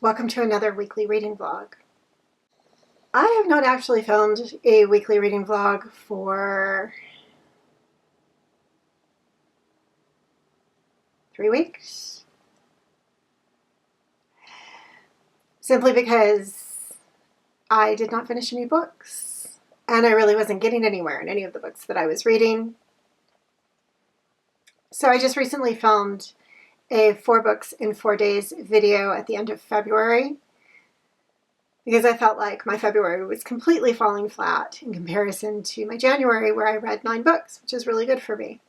Welcome to another weekly reading vlog. I have not actually filmed a weekly reading vlog for 3 weeks. Simply because I did not finish any books and I really wasn't getting anywhere in any of the books that I was reading. So I just recently filmed a 4 books in 4 days video at the end of February because I felt like my February was completely falling flat in comparison to my January, where I read 9 books, which is really good for me.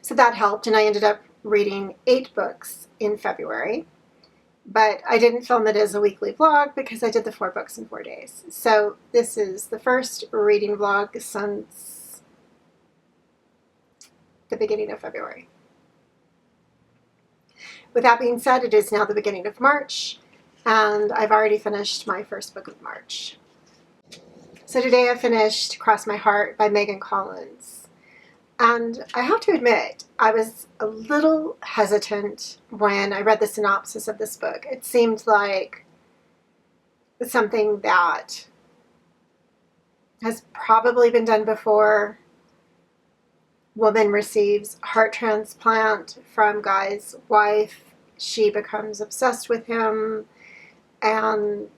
So that helped, and I ended up reading 8 books in February, but I didn't film it as a weekly vlog because I did the 4 books in 4 days. So this is the first reading vlog since the beginning of February. With that being said, it is now the beginning of March, and I've already finished my first book of March. So today I finished Cross My Heart by Megan Collins. And I have to admit, I was a little hesitant when I read the synopsis of this book. It seemed like something that has probably been done before. Woman receives heart transplant from guy's wife. She becomes obsessed with him. And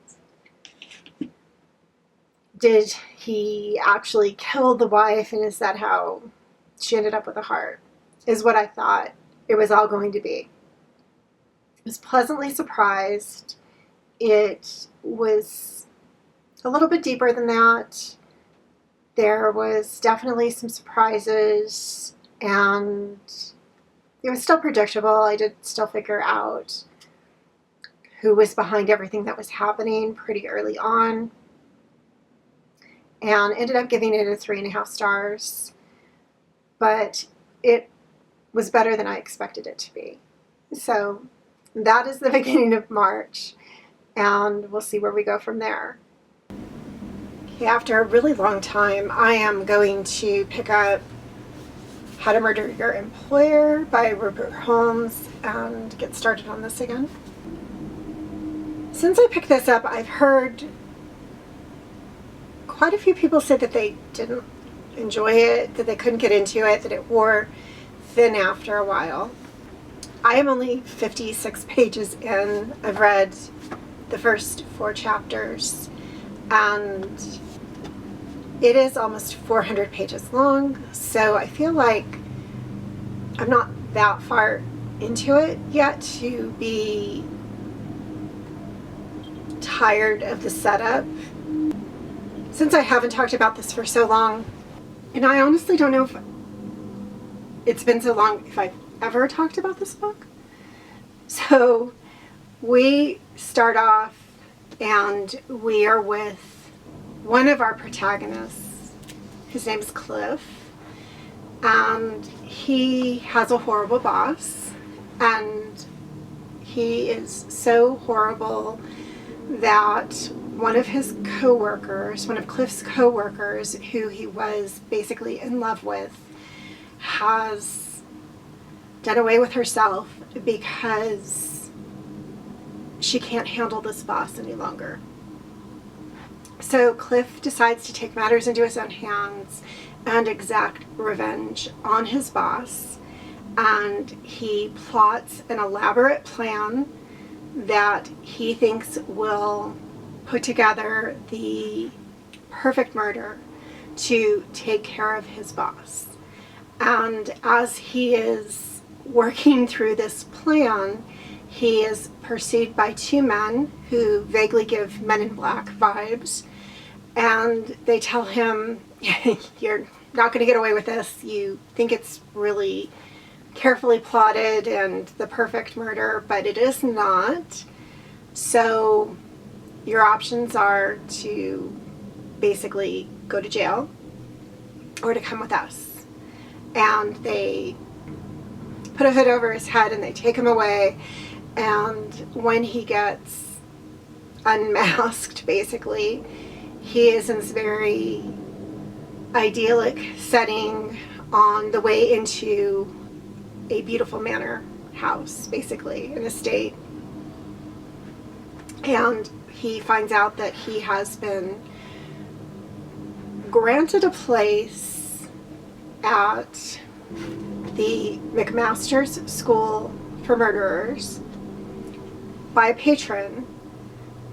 did he actually kill the wife? And is that how she ended up with a heart? Is what I thought it was all going to be. I was pleasantly surprised. It was a little bit deeper than that. There was definitely some surprises, and it was still predictable. I did still figure out who was behind everything that was happening pretty early on, and ended up giving it a 3.5 stars. But it was better than I expected it to be. So that is the beginning of March, and we'll see where we go from there. Okay, after a really long time, I am going to pick up How to Murder Your Employer by Rupert Holmes and get started on this again. Since I picked this up, I've heard quite a few people say that they didn't enjoy it, that they couldn't get into it, that it wore thin after a while. I am only 56 pages in. I've read the first 4 chapters, and it is almost 400 pages long, so I feel like I'm not that far into it yet to be tired of the setup. Since I haven't talked about this for so long, and I honestly don't know if it's been so long if I've ever talked about this book. So we start off and we are with one of our protagonists. His name is Cliff, and he has a horrible boss, and he is so horrible that one of Cliff's co-workers, who he was basically in love with, has done away with herself because she can't handle this boss any longer. So Cliff decides to take matters into his own hands and exact revenge on his boss, and he plots an elaborate plan that he thinks will put together the perfect murder to take care of his boss. And as he is working through this plan, he is pursued by 2 men who vaguely give Men in Black vibes, and they tell him, you're not going to get away with this. You think it's really carefully plotted and the perfect murder, but it is not. So your options are to basically go to jail or to come with us. And they put a hood over his head and they take him away, and when he gets unmasked, basically, he is in this very idyllic setting on the way into a beautiful manor house, basically, an estate. And he finds out that he has been granted a place at the McMaster's School for Murderers by a patron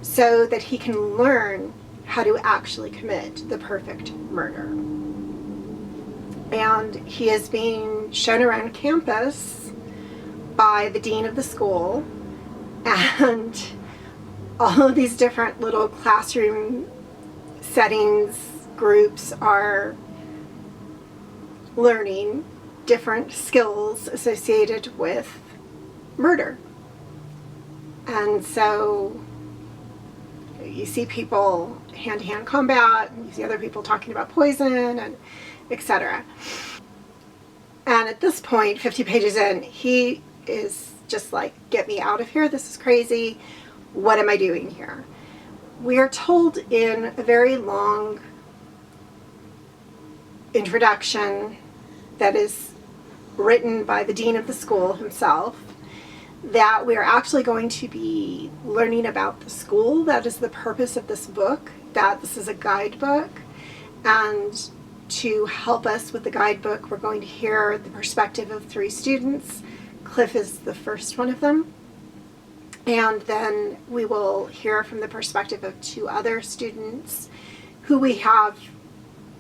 so that he can learn how to actually commit the perfect murder. And he is being shown around campus by the dean of the school, and all of these different little classroom settings, groups are learning different skills associated with murder. And so you see people hand-to-hand combat, and you see other people talking about poison, and etc. And at this point, 50 pages in, he is just like, get me out of here, this is crazy, what am I doing here? We are told in a very long introduction that is written by the dean of the school himself that we are actually going to be learning about the school. That is the purpose of this book, that this is a guidebook, and to help us with the guidebook, we're going to hear the perspective of 3 students. Cliff is the first one of them. And then we will hear from the perspective of 2 other students who we have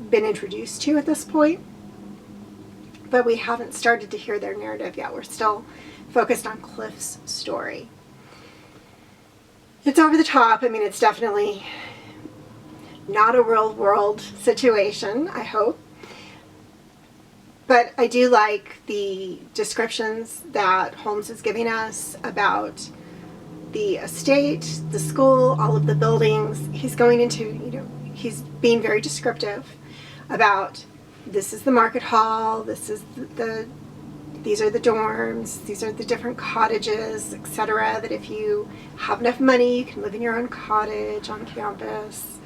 been introduced to at this point, but we haven't started to hear their narrative yet. We're still focused on Cliff's story. It's over the top. I mean, it's definitely not a real world situation, I hope. But I do like the descriptions that Holmes is giving us about the estate, the school, all of the buildings. He's going into, he's being very descriptive about, this is the market hall, this is these are the dorms, these are the different cottages, etc. That if you have enough money, you can live in your own cottage on campus,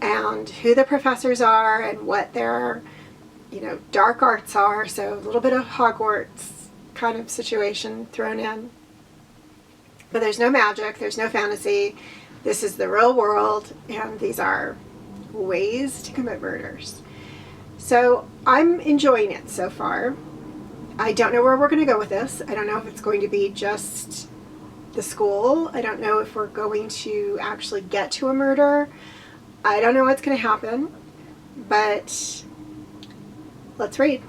and who the professors are and what their, dark arts are. So a little bit of Hogwarts kind of situation thrown in. But there's no magic, there's no fantasy. This is the real world, and these are ways to commit murders. So I'm enjoying it so far. I don't know where we're going to go with this. I don't know if it's going to be just the school. I don't know if we're going to actually get to a murder. I don't know what's going to happen, but let's read.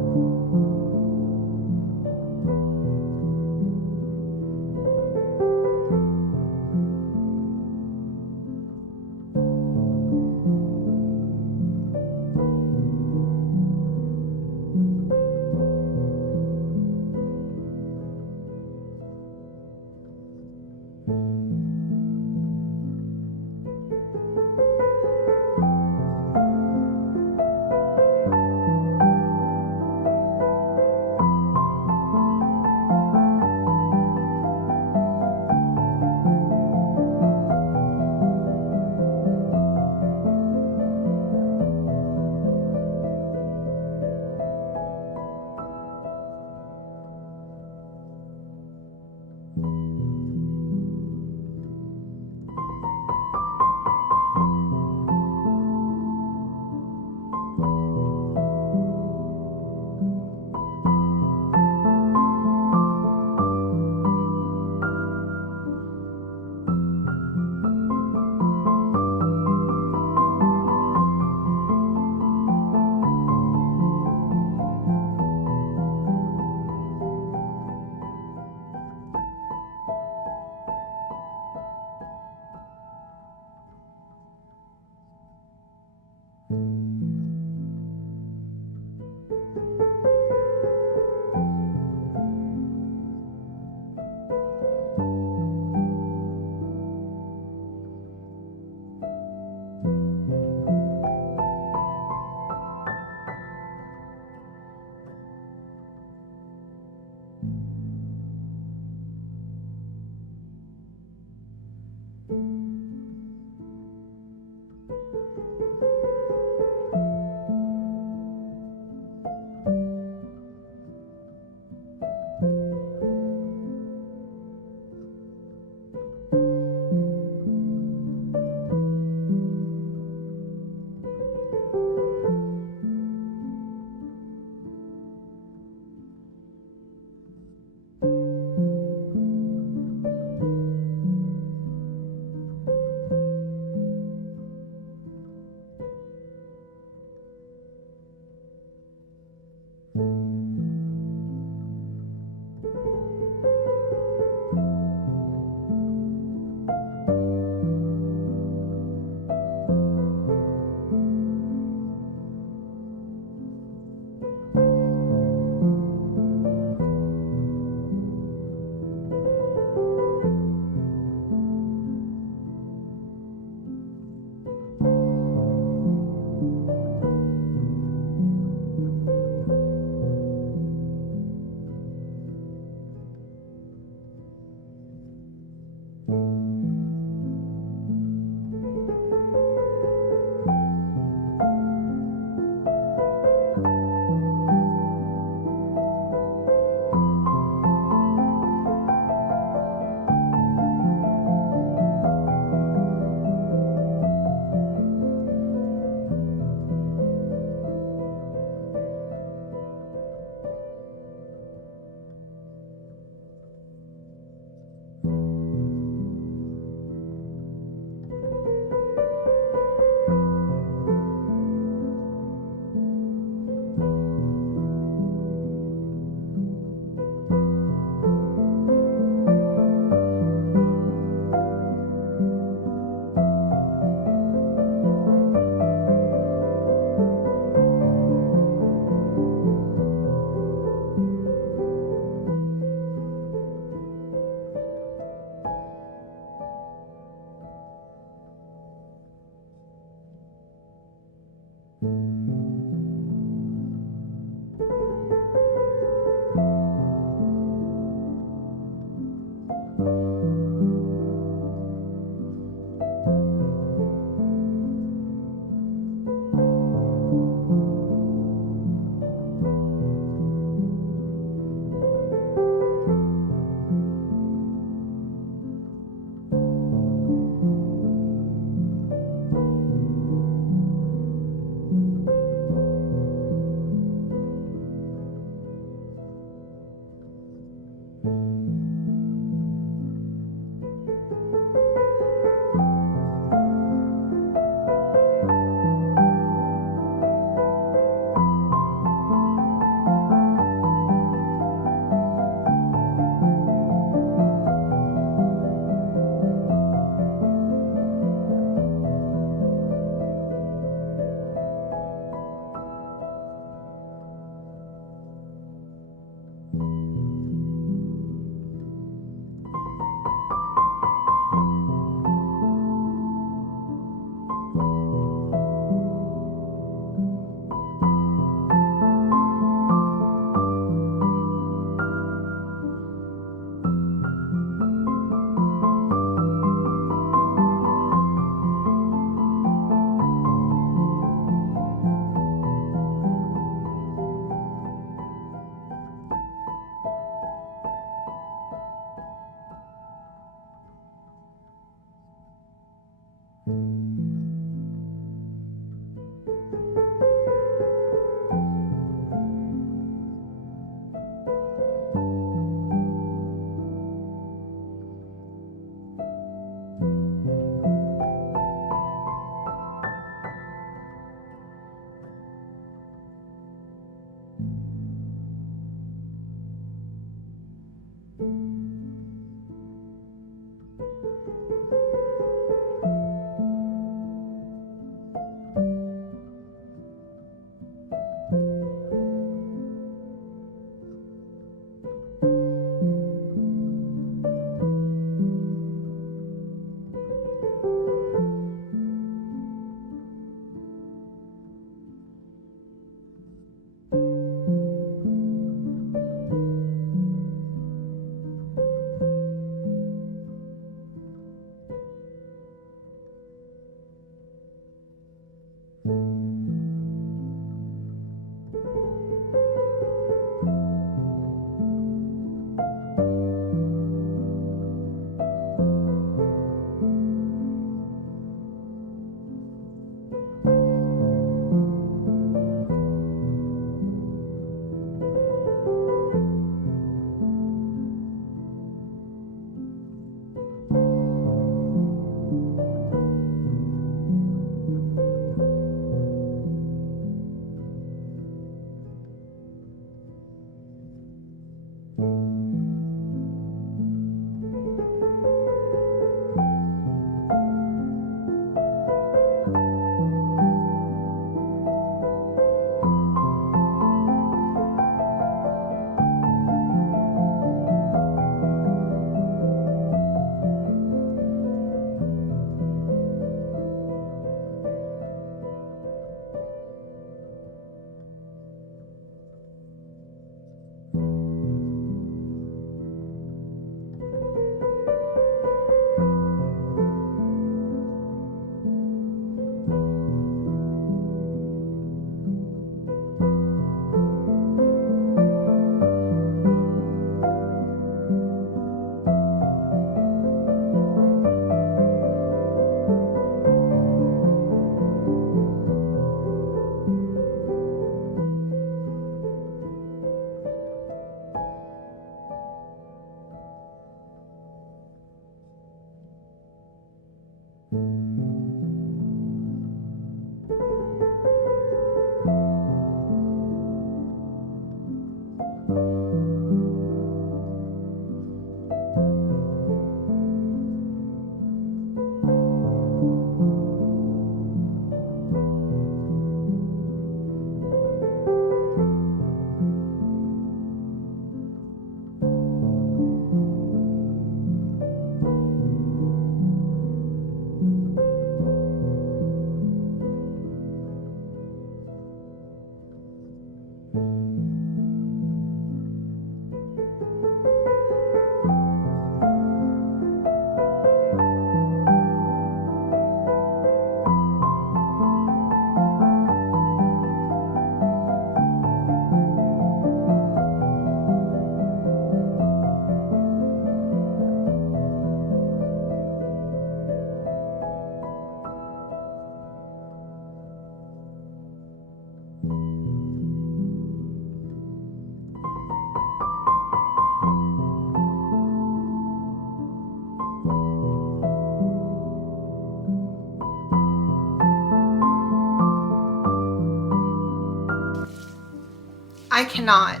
I cannot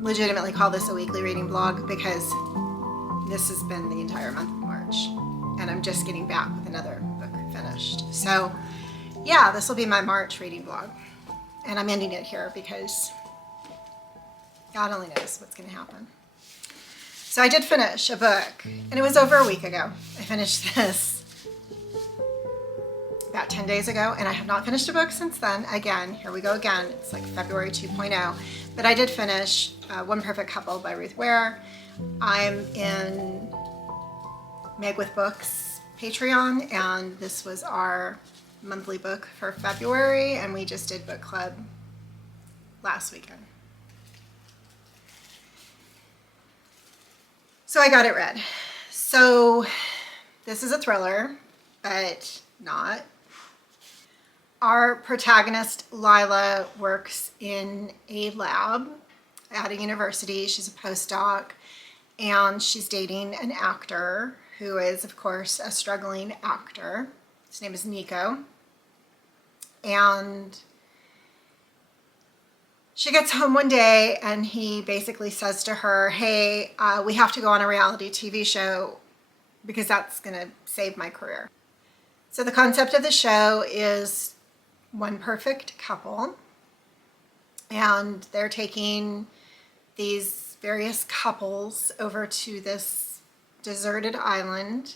legitimately call this a weekly reading blog because this has been the entire month of March and I'm just getting back with another book finished. So yeah, this will be my March reading blog and I'm ending it here because God only knows what's going to happen. So I did finish a book and it was over a week ago. I finished this about 10 days ago and I have not finished a book since then. Again, here we go again. It's like February 2.0. But I did finish One Perfect Couple by Ruth Ware. I'm in Meg with Books Patreon and this was our monthly book for February and we just did book club last weekend. So I got it read. So this is a thriller, but not. Our protagonist, Lila, works in a lab at a university. She's a postdoc, and she's dating an actor who is, of course, a struggling actor. His name is Nico. And She gets home one day and he basically says to her, hey, we have to go on a reality TV show because that's going to save my career. So the concept of the show is one perfect couple, and they're taking these various couples over to this deserted island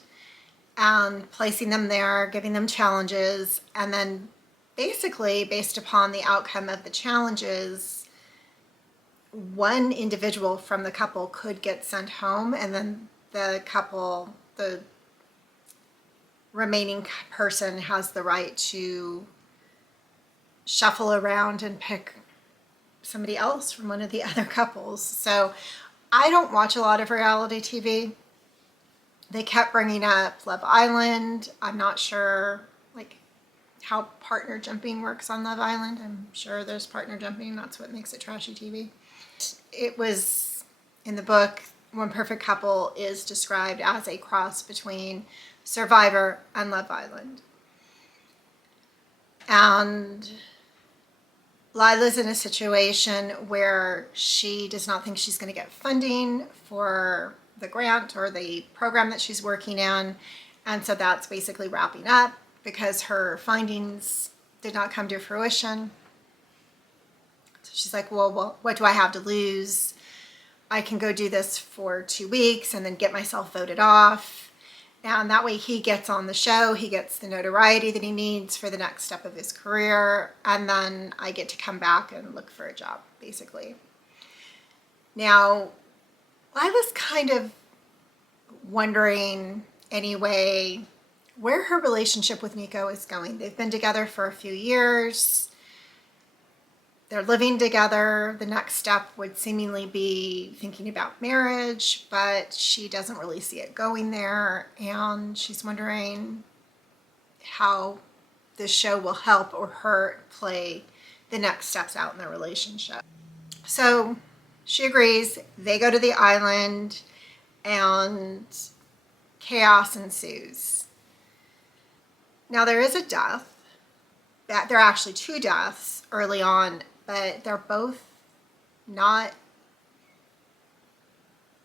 and placing them there, giving them challenges, and then basically based upon the outcome of the challenges, one individual from the couple could get sent home, and then the couple, the remaining person, has the right to shuffle around and pick somebody else from one of the other couples. So I don't watch a lot of reality TV. They kept bringing up Love Island. I'm not sure like how partner jumping works on Love Island. I'm sure there's partner jumping. That's what makes it trashy TV. It was in the book, One Perfect Couple is described as a cross between Survivor and Love Island. And Lila's in a situation where she does not think she's going to get funding for the grant or the program that she's working in. And so that's basically wrapping up because her findings did not come to fruition. So she's like, well, what do I have to lose? I can go do this for 2 weeks and then get myself voted off. And that way he gets on the show, he gets the notoriety that he needs for the next step of his career, and then I get to come back and look for a job, basically. Now, Lila's kind of wondering, anyway, where her relationship with Nico is going. They've been together for a few years. They're living together. The next step would seemingly be thinking about marriage, but she doesn't really see it going there. And she's wondering how this show will help or hurt play the next steps out in their relationship. So she agrees. They go to the island and chaos ensues. Now there is a death. There are actually 2 deaths early on, but they're both not,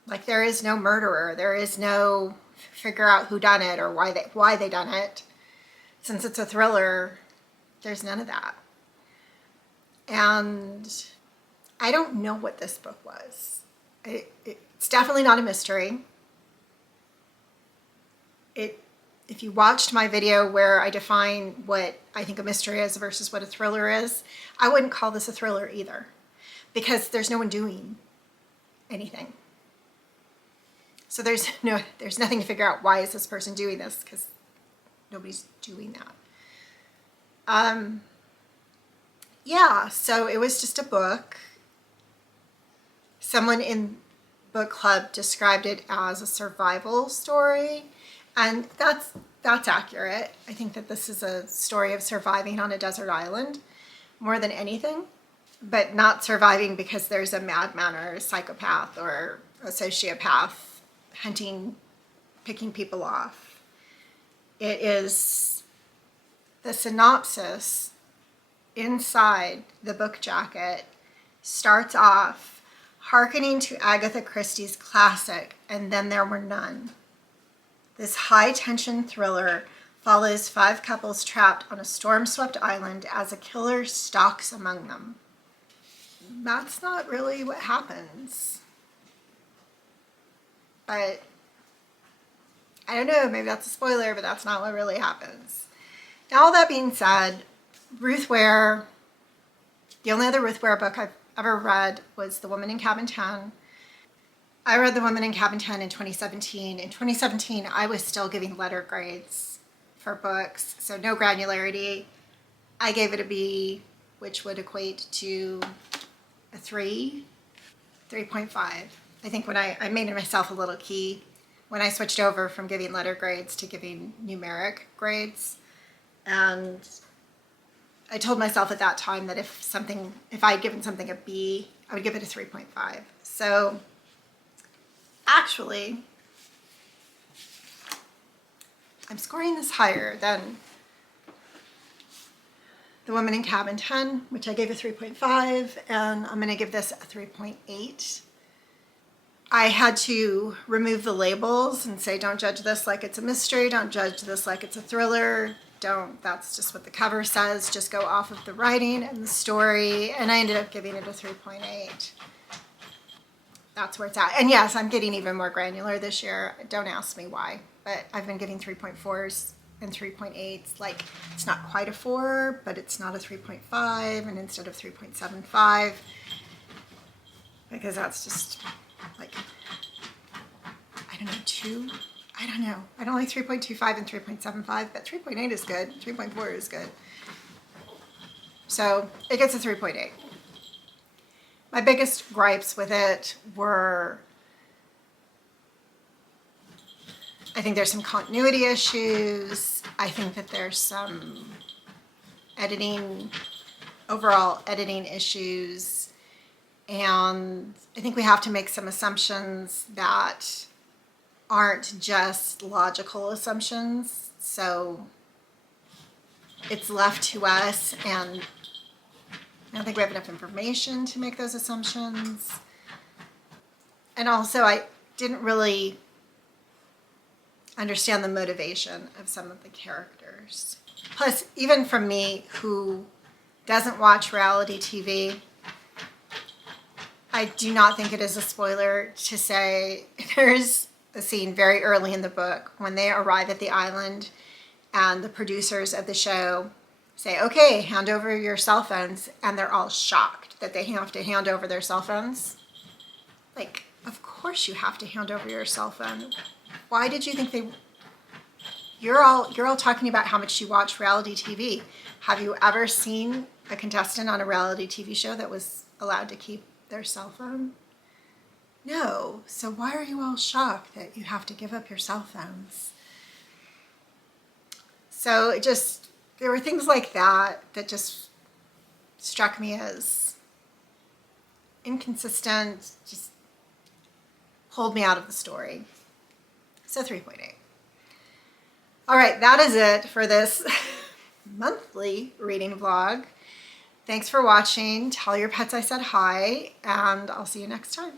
like, there is no murderer. There is no figure out who done it or why they done it. Since it's a thriller, there's none of that. And I don't know what this book was. It's definitely not a mystery. If you watched my video where I define what I think a mystery is versus what a thriller is, I wouldn't call this a thriller either, because there's no one doing anything. So there's nothing to figure out why is this person doing this, because nobody's doing that. Yeah, so it was just a book. Someone in book club described it as a survival story. And that's accurate. I think that this is a story of surviving on a desert island more than anything, but not surviving because there's a madman or a psychopath or a sociopath picking people off. It is the synopsis inside the book jacket starts off hearkening to Agatha Christie's classic, And Then There Were None. This high-tension thriller follows 5 couples trapped on a storm-swept island as a killer stalks among them. That's not really what happens. But I don't know, maybe that's a spoiler, but that's not what really happens. Now, all that being said, Ruth Ware, the only other Ruth Ware book I've ever read was The Woman in Cabin 10. I read The Woman in Cabin 10 in 2017. In 2017, I was still giving letter grades for books, so no granularity. I gave it a B, which would equate to a 3.5. I think when I made myself a little key when I switched over from giving letter grades to giving numeric grades. And I told myself at that time that if I had given something a B, I would give it a 3.5. So actually, I'm scoring this higher than The Woman in Cabin 10, which I gave a 3.5, and I'm going to give this a 3.8. I had to remove the labels and say, don't judge this like it's a mystery, don't judge this like it's a thriller, that's just what the cover says, just go off of the writing and the story, and I ended up giving it a 3.8. That's where it's at. And yes, I'm getting even more granular this year. Don't ask me why, but I've been giving 3.4s and 3.8s. Like, it's not quite a 4, but it's not a 3.5, and instead of 3.75, because that's just like, I don't know, 2? I don't know. I don't like 3.25 and 3.75, but 3.8 is good. 3.4 is good. So it gets a 3.8. My biggest gripes with it were, I think there's some continuity issues. I think that there's some overall editing issues. And I think we have to make some assumptions that aren't just logical assumptions. So it's left to us, and I don't think we have enough information to make those assumptions. And also, I didn't really understand the motivation of some of the characters. Plus, even from me, who doesn't watch reality TV, I do not think it is a spoiler to say there's a scene very early in the book when they arrive at the island and the producers of the show say, okay, hand over your cell phones, and they're all shocked that they have to hand over their cell phones. Like, of course you have to hand over your cell phone. Why did you think you're all talking about how much you watch reality TV. Have you ever seen a contestant on a reality TV show that was allowed to keep their cell phone? No. So why are you all shocked that you have to give up your cell phones? So there were things like that just struck me as inconsistent, just pulled me out of the story. So 3.8. All right, that is it for this monthly reading vlog. Thanks for watching. Tell your pets I said hi, and I'll see you next time.